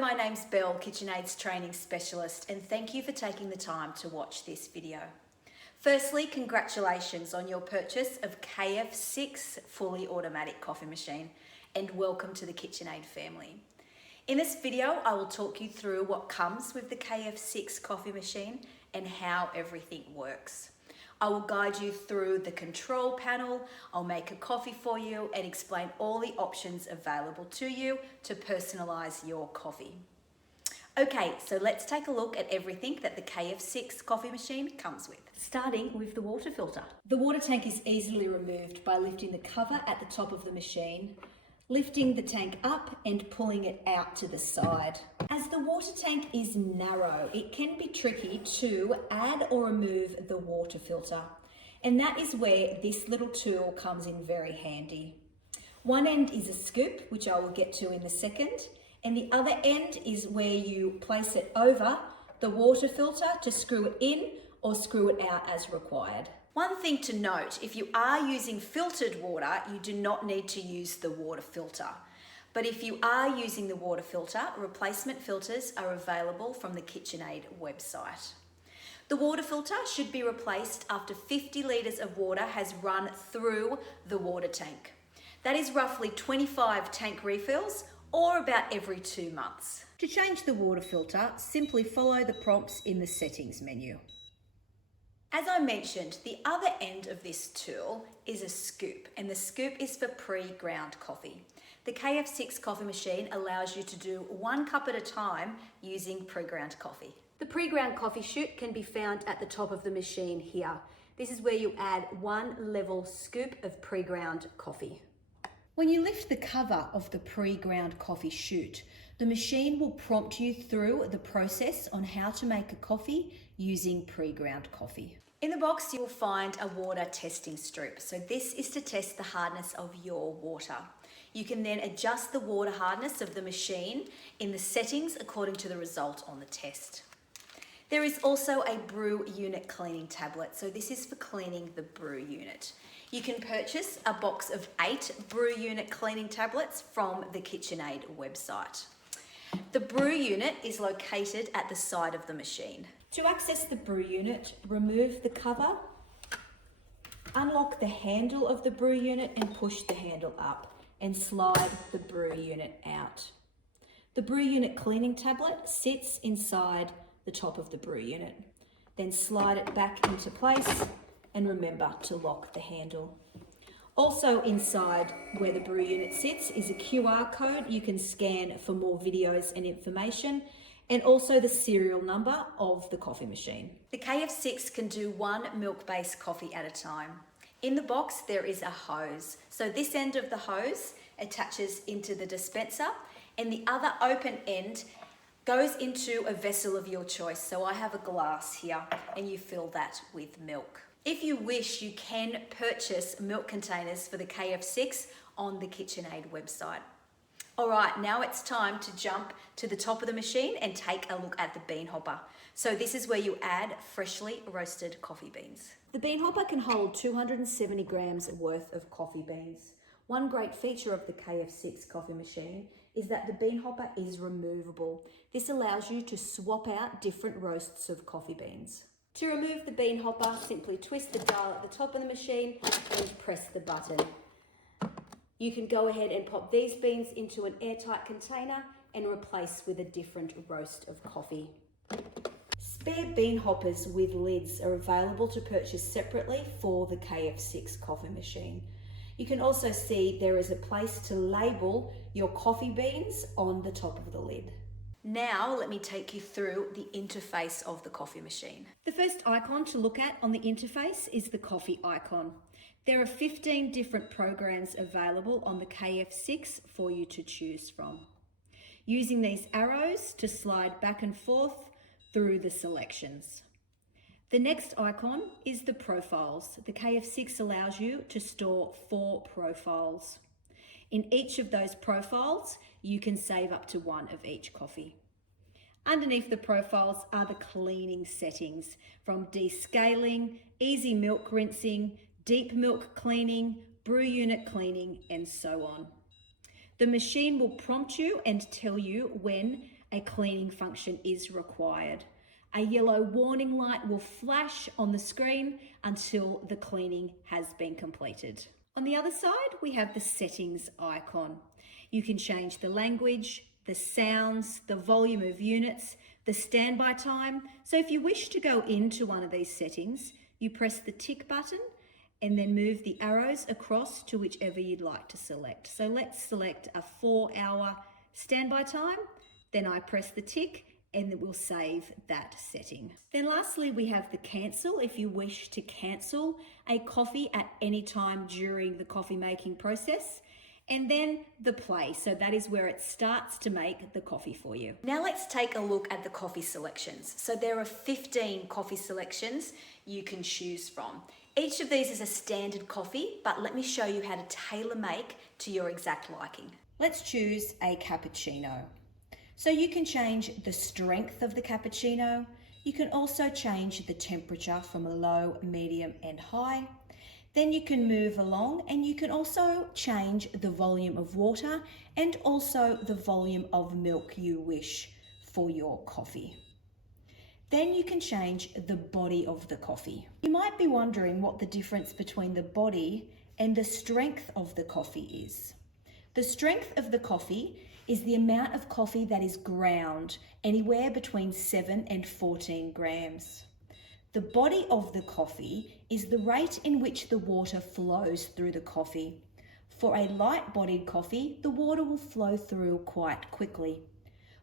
my name's Belle, KitchenAid's training specialist, and thank you for taking the time to watch this video. Firstly, congratulations on your purchase of KF6 fully automatic coffee machine, and welcome to the KitchenAid family. In this video, I will talk you through what comes with the KF6 coffee machine and how everything works. I will guide you through the control panel, I'll make a coffee for you and explain all the options available to you to personalize your coffee. Okay, so let's take a look at everything that the KF6 coffee machine comes with. Starting with the water filter. The water tank is easily removed by lifting the cover at the top of the machine, lifting the tank up and pulling it out to the side. As the water tank is narrow, it can be tricky to add or remove the water filter. And that is where this little tool comes in very handy. One end is a scoop, which I will get to in a second, and the other end is where you place it over the water filter to screw it in or screw it out as required. One thing to note, if you are using filtered water, you do not need to use the water filter. But if you are using the water filter, replacement filters are available from the KitchenAid website. The water filter should be replaced after 50 litres of water has run through the water tank. That is roughly 25 tank refills or about every 2 months. To change the water filter, simply follow the prompts in the settings menu. As I mentioned, the other end of this tool is a scoop, and the scoop is for pre-ground coffee. The KF6 coffee machine allows you to do 1 cup at a time using pre-ground coffee. The pre-ground coffee chute can be found at the top of the machine here. This is where you add 1 level scoop of pre-ground coffee. When you lift the cover of the pre-ground coffee chute, the machine will prompt you through the process on how to make a coffee using pre-ground coffee. In the box, you will find a water testing strip. So this is to test the hardness of your water. You can then adjust the water hardness of the machine in the settings according to the result on the test. There is also a brew unit cleaning tablet. So this is for cleaning the brew unit. You can purchase a box of 8 brew unit cleaning tablets from the KitchenAid website. The brew unit is located at the side of the machine. To access the brew unit, remove the cover, unlock the handle of the brew unit and push the handle up and slide the brew unit out. The brew unit cleaning tablet sits inside the top of the brew unit. Then slide it back into place and remember to lock the handle. Also inside where the brew unit sits is a QR code you can scan for more videos and information, and also the serial number of the coffee machine. The KF6 can do 1 milk-based coffee at a time. In the box there is a hose. So this end of the hose attaches into the dispenser and the other open end goes into a vessel of your choice. So I have a glass here and you fill that with milk. If you wish, you can purchase milk containers for the KF6 on the KitchenAid website. All right, now it's time to jump to the top of the machine and take a look at the bean hopper. So this is where you add freshly roasted coffee beans. The bean hopper can hold 270 grams worth of coffee beans. One great feature of the KF6 coffee machine is that the bean hopper is removable. This allows you to swap out different roasts of coffee beans. To remove the bean hopper, simply twist the dial at the top of the machine and press the button. You can go ahead and pop these beans into an airtight container and replace with a different roast of coffee. Spare bean hoppers with lids are available to purchase separately for the KF6 coffee machine. You can also see there is a place to label your coffee beans on the top of the lid. Now let me take you through the interface of the coffee machine. The first icon to look at on the interface is the coffee icon. There are 15 different programs available on the KF6 for you to choose from. Using these arrows to slide back and forth through the selections. The next icon is the profiles. The KF6 allows you to store 4 profiles. In each of those profiles, you can save up to 1 of each coffee. Underneath the profiles are the cleaning settings, from descaling, easy milk rinsing, deep milk cleaning, brew unit cleaning, and so on. The machine will prompt you and tell you when a cleaning function is required. A yellow warning light will flash on the screen until the cleaning has been completed. On the other side, we have the settings icon. You can change the language, the sounds, the volume of units, the standby time. So if you wish to go into one of these settings, you press the tick button and then move the arrows across to whichever you'd like to select. So let's select a 4-hour standby time. Then I press the tick and it will save that setting. Then lastly, we have the cancel if you wish to cancel a coffee at any time during the coffee making process. And then the play, so that is where it starts to make the coffee for you. Now let's take a look at the coffee selections. So there are 15 coffee selections you can choose from. Each of these is a standard coffee, but let me show you how to tailor make to your exact liking. Let's choose a cappuccino. So you can change the strength of the cappuccino. You can also change the temperature from a low, medium, and high. Then you can move along and you can also change the volume of water and also the volume of milk you wish for your coffee. Then you can change the body of the coffee. You might be wondering what the difference between the body and the strength of the coffee is. The strength of the coffee is the amount of coffee that is ground, anywhere between 7 and 14 grams. The body of the coffee is the rate in which the water flows through the coffee. For a light-bodied coffee, the water will flow through quite quickly.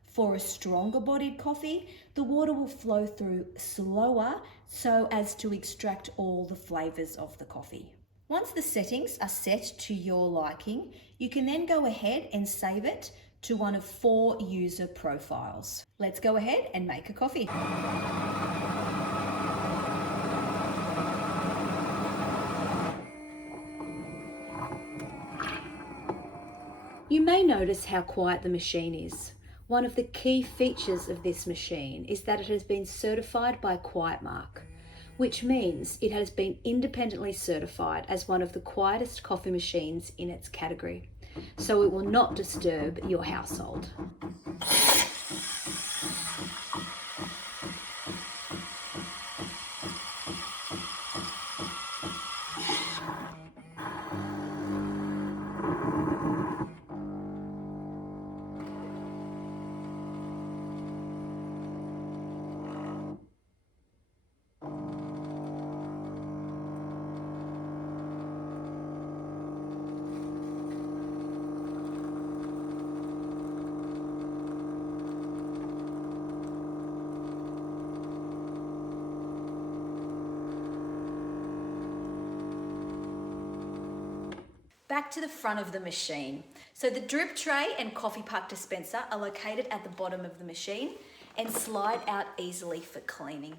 For a stronger bodied coffee, the water will flow through slower so as to extract all the flavors of the coffee. Once the settings are set to your liking, you can then go ahead and save it to one of 4 user profiles. Let's go ahead and make a coffee. You may notice how quiet the machine is. One of the key features of this machine is that it has been certified by QuietMark, which means it has been independently certified as one of the quietest coffee machines in its category, so it will not disturb your household. Back to the front of the machine. So the drip tray and coffee puck dispenser are located at the bottom of the machine and slide out easily for cleaning.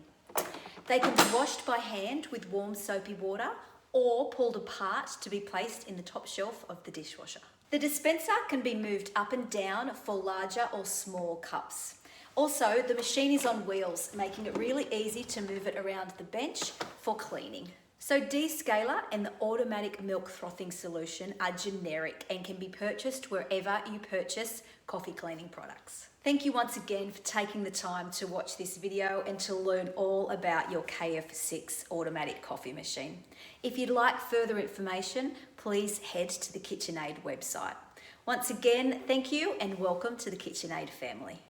They can be washed by hand with warm soapy water or pulled apart to be placed in the top shelf of the dishwasher. The dispenser can be moved up and down for larger or small cups. Also, the machine is on wheels, making it really easy to move it around the bench for cleaning. So descaler and the automatic milk frothing solution are generic and can be purchased wherever you purchase coffee cleaning products. Thank you once again for taking the time to watch this video and to learn all about your KF6 automatic coffee machine. If you'd like further information, please head to the KitchenAid website. Once again, thank you and welcome to the KitchenAid family.